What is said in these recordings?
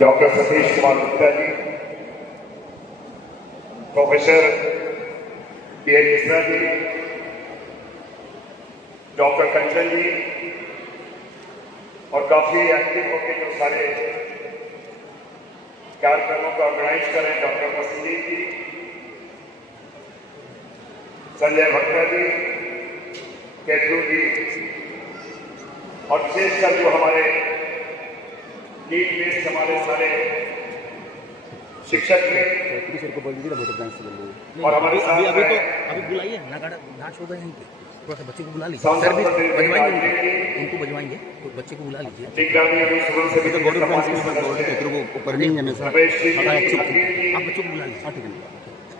Doctor Satish Kumar Gupta ji, professor PN. Mishra ji, doctor कंचन जी और काफी active होकर जो सारे कार्यक्रमों को ऑर्गेनाइज करें, डॉक्टर वसीम जी, संजय भट्टा जी, केतु जी और विशेषकर जो हमारे नीट बेस्ड हमारे सारे शिक्षक थे और हमारे साथ अभी बुलाइए ना शो गए थोड़ा सा बच्चे को बुला लीजिए, सर भी बजवाएंगे, उनको बजवाएंगे तो बच्चे को बुला लीजिए। आप बच्चों को बुला लीजिए।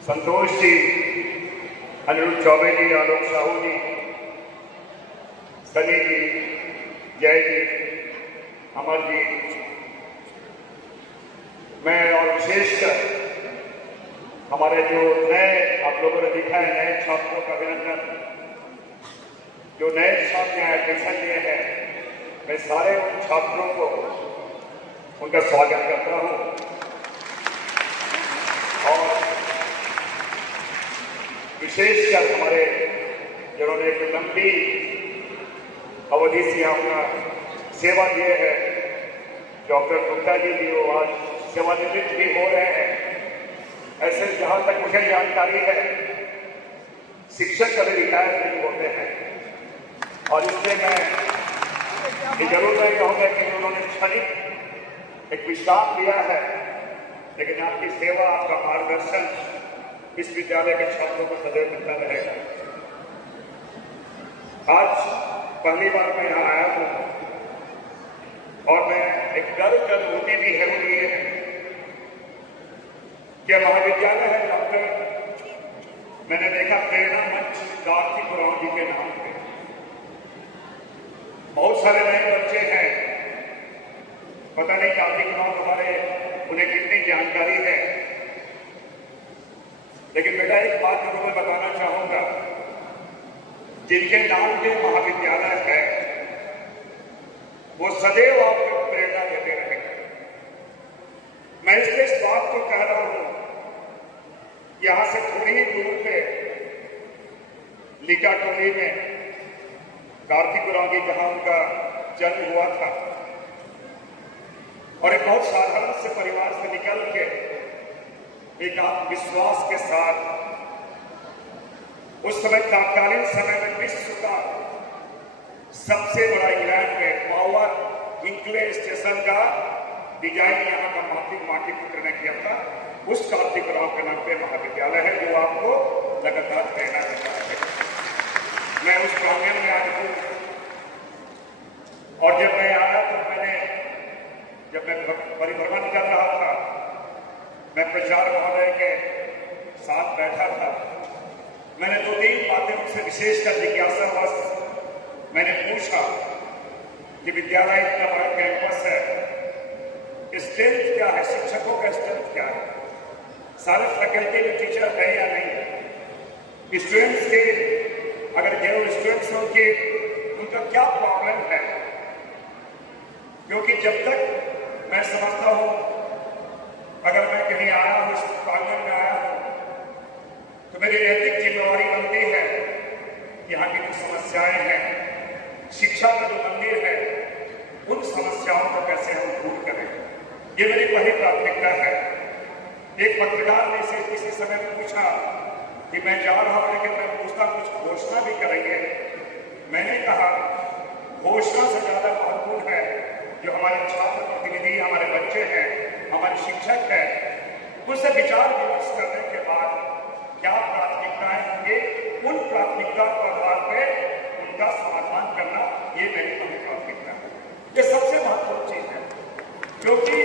संतोष जी, अनिरुद्ध चौबे जी, आलोक साहू जी, सनी जी, जय जी, अमर जी, मैं और विशेषकर हमारे जो नए आप लोगों ने देखा है नए छात्रों का अभिनंदन, जो नए छात्र यहाँ एडमिशन लिए हैं, मैं सारे उन छात्रों को उनका स्वागत करता हूँ और विशेषकर हमारे जिन्होंने एक लंबी अवधि से अपना सेवा दिए हैं, डॉक्टर गुप्ता जी भी वो आज सेवानिवृत्त भी हो रहे हैं। ऐसे जहां तक मुझे जानकारी है शिक्षक कभी रिटायर नहीं होते हैं और इसलिए मैं ये जरूर नहीं कहूँगा कि उन्होंने क्षणिक एक विश्राम लिया है, लेकिन आपकी सेवा, आपका मार्गदर्शन इस विद्यालय के छात्रों को सदैव मिलता रहेगा। आज पहली बार मैं यहाँ आया हूँ और मैं एक गर्व की अनुभूति भी है वो ये है कि महाविद्यालय है डॉक्टर, मैंने देखा प्रेरणा मंच कार्तिक उरांव जी के नाम पे बहुत सारे नए बच्चे हैं, पता नहीं कार्तिक उरांव हमारे उन्हें कितनी जानकारी है, लेकिन बेटा एक बात जरूर मैं बताना चाहूंगा, जिनके नाम के महाविद्यालय है वो सदैव आपको प्रेरणा देते रहेंगे। मैं इसलिए इस बात को कह रहा हूं, यहां से थोड़ी ही दूर पे लीका टोली में कार्तिक उरांव जी जहां उनका जन्म हुआ था और एक बहुत साधारण से परिवार से निकल के एक आत्मविश्वास के साथ उस समय तत्कालीन समय में विश्व का सबसे बड़ा इंग्लैंड में पावर इंक्ले स्टेशन का डिजाइन यहाँ का माटी पुत्र ने किया था, उस कार्तिक उरांव के नाम पे महाविद्यालय है जो आपको लगातार प्रेरणा देता है। मैं उस प्रांगण में आज हूँ और जब मैं आया तो जब मैं परिभ्रमण कर रहा था, मैं प्रचार महोदय के साथ बैठा था, मैंने 2-3 बातें उनसे विशेषकर जिज्ञासावश मैंने पूछा कि विद्यालय इतना बड़ा कैंपस है, स्ट्रेंथ क्या है, शिक्षकों का स्ट्रेंथ क्या है, सारे फैकल्टी में टीचर है या नहीं, स्टूडेंट्स के अगर जरूर स्टूडेंट्स हो कि उनका क्या प्रॉब्लम है, क्योंकि जब तक मैं समझता हूं अगर मैं कहीं आया हूं, इस प्रांगण में आया हूं, तो मेरी नैतिक जिम्मेवारी बनती है यहाँ की जो समस्याएं हैं, शिक्षा का जो मंदिर है, उन समस्याओं को कैसे हम दूर करें, ये मेरी पहली प्राथमिकता है। एक पत्रकार ने से किसी समय पूछा कि मैं जा रहा हूं लेकिन मैं पूछता कुछ घोषणा भी करेंगे, मैंने कहा घोषणा से ज्यादा महत्वपूर्ण है जो हमारे छात्र प्रतिनिधि, हमारे बच्चे हैं, हमारे शिक्षक हैं, उनसे विचार विमर्श करने के बाद क्या प्राथमिकताएं होंगी, उन प्राथमिकता के आधार पर उनका समाधान करना, ये मेरी पहली प्राथमिकता है। ये सबसे महत्वपूर्ण चीज है, क्योंकि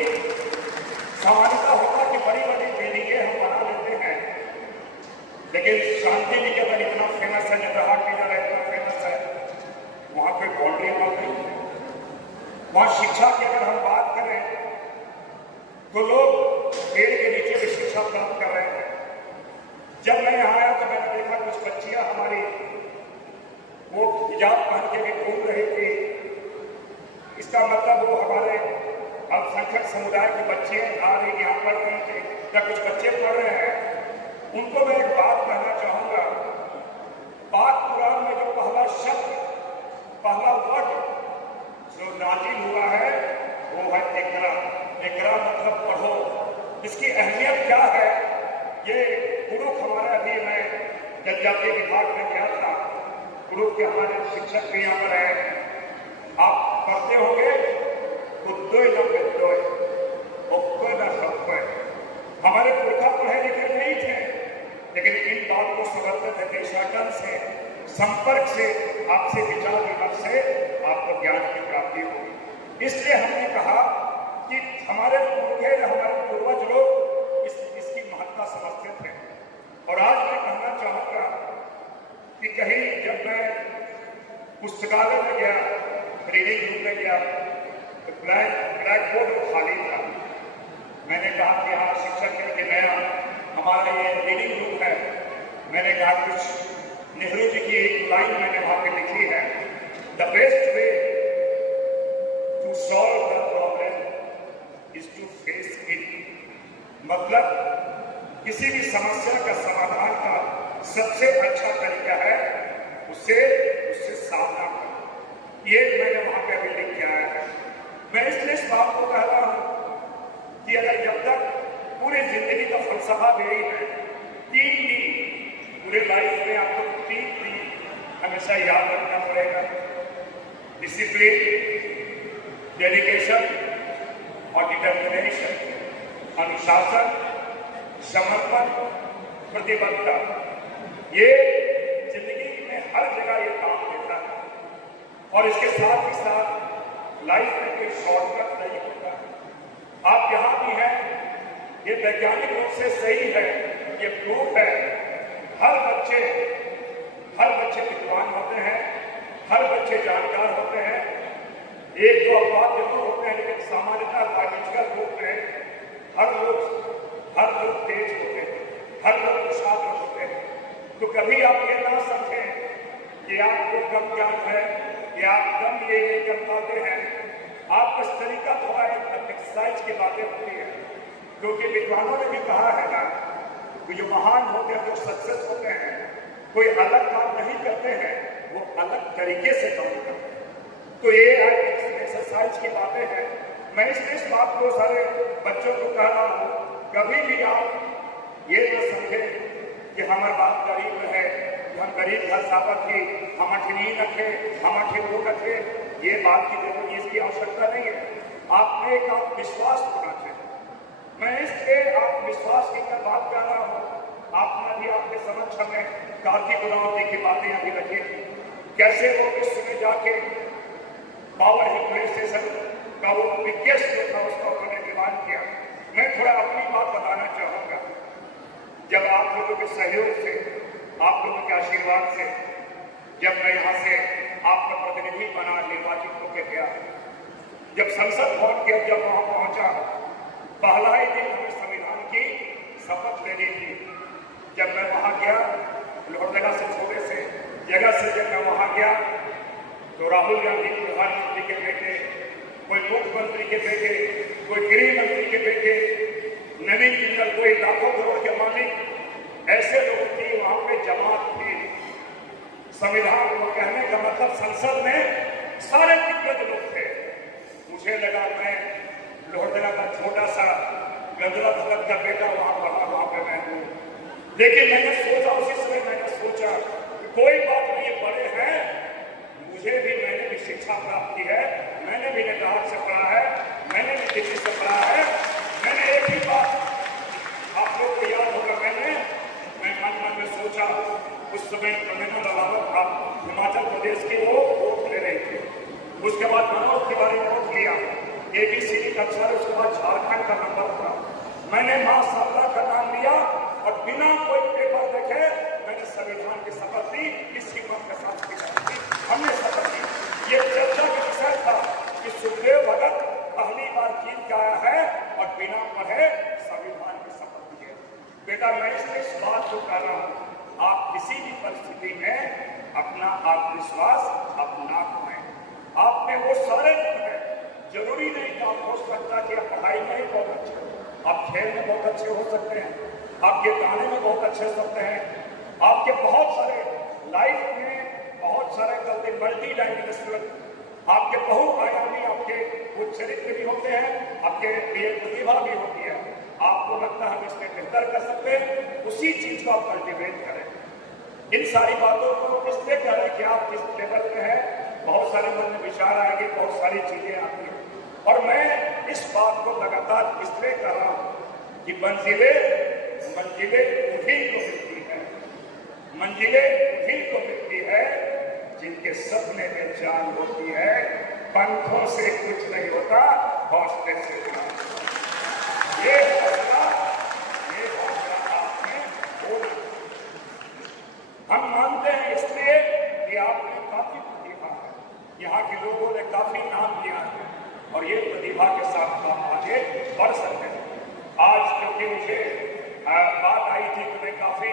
सामान्यता होता कि बड़ी बड़ी बिल्डिंगें हम बना लेते हैं, लेकिन शांति निकेतन इतना फेमस है, जगह की जगह इतना फेमस है, वहां पे बाउंड्री वॉल नहीं है। वहां शिक्षा की अगर हम बात करें तो लोग पेड़ के नीचे भी शिक्षा प्राप्त कर रहे हैं। जब मैं यहाँ आया तो मैंने देखा कुछ बच्चियां हमारी वो हिजाब पहन के भी घूम रही थी, इसका मतलब वो हमारे अल्पसंख्यक समुदाय के बच्चे आ रहे यहाँ पढ़ रहे थे या कुछ बच्चे पढ़ रहे हैं, उनको मैं एक बात कहना चाहूंगा। पाक कुरान में जो पहला शब्द, पहला वर्ड जो नाजिल हुआ है वो है इकरा। इकरा मतलब पढ़ो। इसकी अहमियत क्या है, ये गुरु हमारा अभी मैं जनजातीय विभाग में गया था, गुरु के हमारे शिक्षक भी यहाँ पर है। आप पढ़ते होंगे हमारे पुरखा पढ़े लिखे नहीं थे, लेकिन इन बात को समझते थे देशाटन से, संपर्क से, आपसे विचार विमर्श से आपको ज्ञान की प्राप्ति होगी। इसलिए हमने कहा कि हमारे पुरखे, हमारे पूर्वज लोग इसकी महत्ता समझते थे। और आज मैं कहना चाहूंगा कि कहीं जब मैं पुस्तकालय में गया, रीडिंग रूम में गया, तो ब्लैक बोर्ड खाली था। मैंने कहा कि हाँ शिक्षक के नया हमारा ये रीडिंग रूम है। मैंने कहा कुछ नेहरू जी की एक लाइन मैंने वहां पे लिखी है, the best way to solve the problem is to face it. मतलब किसी भी समस्या का समाधान का सबसे अच्छा तरीका है उससे सामना करना। ये मैंने वहां पे अभी लिख के आया है। मैं इसलिए इस बात को कह रहा हूं कि अगर जब तक पूरी जिंदगी का फलसफा यही है, 3 डी, पूरे लाइफ में आपको 3 डी हमेशा याद रखना पड़ेगा, डिसिप्लिन, डेडिकेशन और डिटर्मिनेशन, अनुशासन, समर्पण, प्रतिबद्धता। ये जिंदगी में हर जगह ये काम देता है। और इसके साथ ही साथ लाइफ में कोई शॉर्टकट नहीं होता। आप जहां भी हैं, ये वैज्ञानिक रूप से सही है, ये प्रूफ है। हर बच्चे विद्वान होते हैं, हर बच्चे जानकार होते हैं। एक दो अपवाद जरूर होते हैं, लेकिन सामान्यतः बायोलॉजिकल रूप में हर लोग तेज होते हैं, हर लोग छात्र होते हैं। तो कभी आप ये ना समझें कि आपको कम ज्ञान है या आप कम ये कर पाते हैं। आपका तरीका थोड़ा एक्सरसाइज की बातें होती है, क्योंकि विद्वानों ने भी कहा है ना कि जो महान होते हैं, जो सक्सेस होते हैं, कोई अलग काम नहीं करते हैं, वो अलग तरीके से काम करते हैं। तो ये एक्सरसाइज की बातें हैं। मैं इसलिए इस बात को सारे बच्चों को कह रहा हूँ, कभी भी आप ये न समझें कि हमारा बाप गरीब है, हम गरीब घर सापत की, हम अठनी रखे, हम अठिन रखे, ये बात की जरूरत, इसकी आवश्यकता नहीं है। आपने एक आत्मविश्वास होना चाहिए। मैं इसके आत्मविश्वास की बात कर रहा हूँ। आपने भी आपके समक्ष हमें कार्तिक गुलावती की बातें अभी रखी, कैसे वो विश्व में जाके पावर हिल स्टेशन का वो विज्ञेश जो था उसका उन्होंने निर्माण किया। मैं थोड़ा अपनी बात बताना चाहूंगा। जब आप लोगों के सहयोग से, आप लोगों के आशीर्वाद से, जब मैं यहाँ से आपका प्रतिनिधि बना, निर्वाचित होकर गया, जब संसद भवन के जब वहां पहुंचा, पहला ही दिन हमें संविधान की शपथ लेनी थी। जब मैं वहां गया, लोहरदगा से छोटे से जगह से जब मैं वहां गया, तो राहुल गांधी प्रधानमंत्री के बेटे, कोई मुख्यमंत्री के बेटे, कोई गृह मंत्री के बेटे, नवीन जिंदल, कोई लाखों करोड़ के मालिक, ऐसे लोगों की वहां पे जमात थी। संविधान को कहने का मतलब संसद में सारे दिग्गज लोग थे। मुझे लगा मैं लोहरदगा का छोटा सा गंदला भगत का बेटा वहां पढ़ा, वहां पे मैं हूं। लेकिन मैंने सोचा, उसी समय मैंने सोचा कोई बात नहीं, बड़े हैं, मैंने भी शिक्षा प्राप्त की है, मैंने भी नेताहट से पढ़ा है, मैंने भी दिल्ली से पढ़ा है। मैंने एक ही बात आप लोग को याद होगा, मैं मन में सोचा, उस समय कंगना रनावत आप हिमाचल प्रदेश के वो वोट ले रहे थे। उसके बाद मनोज तिवारी ने वोट लिया, ABCD का अक्षर, उसके बाद झारखंड का नंबर था। मैंने मां शारदा का नाम लिया और बिना कोई पेपर देखे मैंने संविधान की शपथ ली। इस हिम्मत के साथ हमने शपथ ली। ये चर्चा का विषय था कि सुखदेव भगत पहली बार जीत के आया है और बिना पढ़े संविधान की शपथ ली है। बेटा, मैं इस बात को कह रहा हूं, आप किसी भी परिस्थिति में अपना आत्मविश्वास अपना पाए। आप में वो सारे गुण हैं, जरूरी नहीं कि आपको लगता है कि आप पढ़ाई में ही बहुत अच्छे हो, आप खेल में बहुत अच्छे हो सकते हैं, आपके गाने में बहुत अच्छे हो सकते हैं, आपके बहुत सारे लाइफ में बहुत सारे गलती मल्टी डायमेंशनल आपके बहुआयामी आपके वो चरित्र भी होते हैं, आपके लिए प्रतिभा भी होती है। आपको लगता है हम इसमें बेहतर कर सकते हैं, उसी चीज को आप कल्टिवेट करें। इन सारी बातों को इसलिए करें कि आप किस लेवल पे हैं, बहुत सारे मन में विचार आएंगे, बहुत सारी चीजें आती हैं। और मैं इस बात को लगातार इसलिए कर रहा हूं कि मंजिलें उन्हीं को मिलती है, मंजिलें उन्हीं को मिलती है जिनके सपने में जान होती है। पंखों से कुछ नहीं होता, हौसले से ये हौसला आपने बोला। हम मानते हैं इसलिए कि आपने काफी प्रतिभा है, यहाँ के लोगों ने काफी नाम दिया है और ये प्रतिभा के साथ आप आगे बढ़ सकते हैं। आज क्योंकि मुझे बात आई थी तो मैं काफी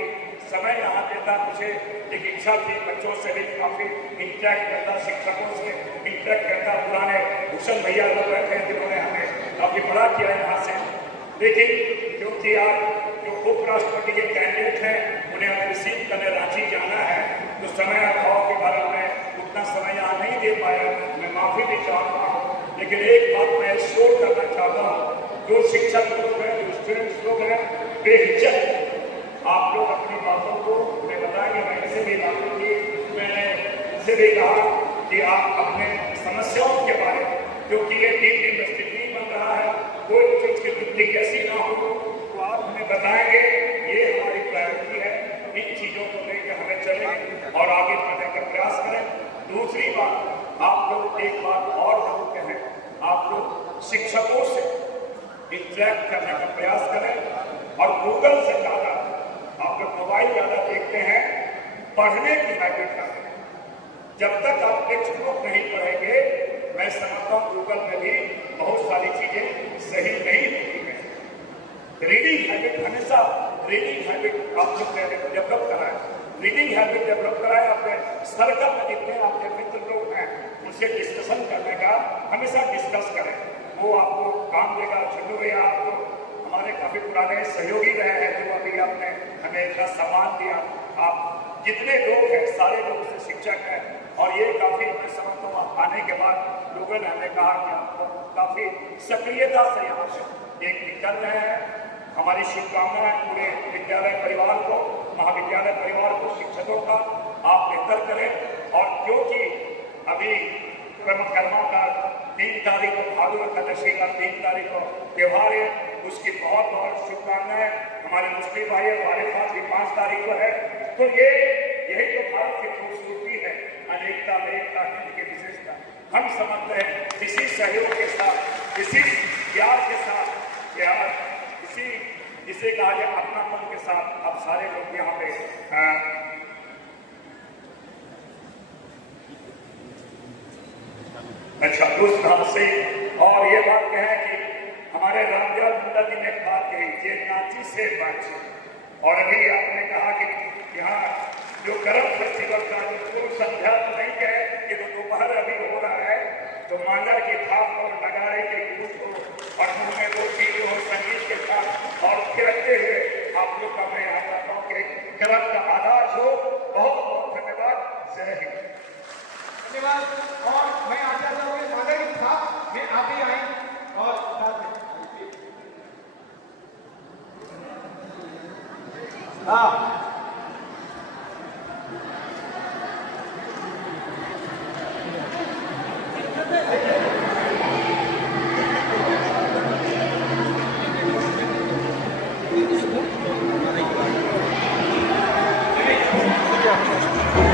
समय यहाँ देता, मुझे एक इच्छा थी बच्चों से भी काफी इंटरेक्ट करता, शिक्षकों से इंटरेक्ट करता। पुराने भूषण भैया लोग रहते हैं जिन्होंने हमें काफी बड़ा किया यहाँ से, लेकिन क्योंकि आज जो उपराष्ट्रपति के कैंडिडेट हैं उन्हें हमें रिसीव करने रांची जाना है, तो समय अभाव के कारण में उतना समय यहाँ नहीं दे पाया, मैं माफी भी चाहता हूँ। लेकिन एक बात मैं श्योर करना चाहता हूँ, जो शिक्षक लोग हैं, जो स्टूडेंट्स लोग हैं, बेहिचक आप लोग अपनी बातों को उन्हें बताएंगे। मैं इसे भी बातों की मैंने इसे भी कहा कि आप अपने समस्याओं के बारे में, क्योंकि ये टीम इंडस्ट्री नहीं बन रहा है, कोई चीज की वृद्धि कैसी ना हो तो आप हमें बताएंगे। ये हमारी प्रायोरिटी है, इन चीजों को लेकर हमें चलें और आगे बढ़ने का प्रयास करें। दूसरी बात, आप लोग एक बात और जरूर कहें, आप लोग शिक्षकों से इंटरेक्ट करने का प्रयास करें और गूगल से ज्यादा आप लोग मोबाइल ज्यादा देखते हैं, पढ़ने की हैबिट करें। जब तक आप टेक्स्ट बुक नहीं पढ़ेंगे, मैं समझता हूँ गूगल में भी बहुत सारी चीजें सही नहीं होती है। रीडिंग हैबिट हमेशा, रीडिंग हैबिट आप लोग डेवलप कराएं, रीडिंग हैबिट डेवलप कराएं। अपने सर्कल में जितने आपके मित्र लोग हैं उनसे डिस्कशन करने का हमेशा डिस्कस करें, वो आपको काम देगा। छोटू भैया आपको हमारे काफी पुराने सहयोगी रहे हैं, जो अभी आपने हमें इतना सम्मान दिया। आप जितने लोग हैं सारे लोग से शिक्षक हैं और ये काफी मैं समझता हूँ आने के बाद लोगों ने हमें कहा कि आपको काफी सक्रियता से यहाँ से एक निकल रहे हैं। हमारी शुभकामनाएं पूरे विद्यालय परिवार को, महाविद्यालय परिवार को, शिक्षकों का आप बेहतर करें। और क्योंकि अभी कर्मा का 3 तारीख को, भादुआ एकादशी का 3 तारीख को त्योहार है, उसकी बहुत बहुत शुभकामनाएं। हमारे मुस्लिम भाई हमारे पास भी 5 तारीख को है। तो यही तो भारत की खूबसूरती है, अनेकता में एकता, हिंद की विशेषता। हम समझते हैं इसी सहयोग के साथ, इसी प्यार के साथ, प्यार इसे कहा जाए अपनापन के साथ अब सारे लोग यहाँ पे अच्छा उस ढंग से। और ये बात कहें कि हमारे रामदयाल मुंडा जी ने बात कही, जे नाची से बाची। और अभी आपने कहा कि यहाँ जो करम फेस्टिवल का जो पूर्व संध्या तो नहीं कहे कि तो दोपहर अभी हो रहा है, तो मांडा की थाप और नगाड़े के गीत हो और मुंह में वो चीज हो संगीत के साथ और थिरकते हुए आप लोग का मैं यहाँ चाहता हूँ कि करम का आगाज हो। बहुत बहुत धन्यवाद, जय हिंद। धन्यवाद। और मैं आशा करूँगी मांडा की थाप में आप भी आए और हाँ